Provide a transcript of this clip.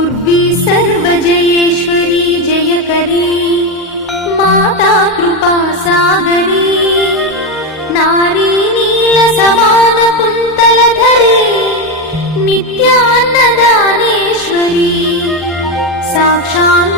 उर्वी सर्वजयेश्वरी जयकरी माता कृपा सागरी नारी नीलसमान कुन्तलधरी नित्यान्नदानेश्वरी साक्षात्